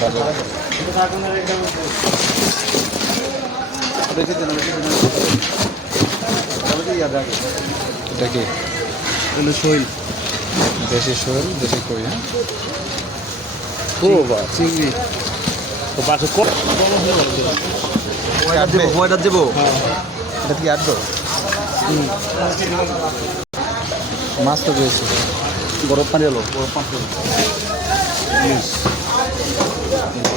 বাজার রেখে দেন রেখে দেন তাহলে ইয়াদ এটা কি? এগুলো শৈল। দেশি শোল দেশি কই হ্যাঁ? ও চিংড়ি। তো কত দেবো হ্যাঁ। এটা কি আটবো মাছ তো দিয়েছি। গরম পানি এলো গরম পানি।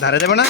ধারে দেবে না?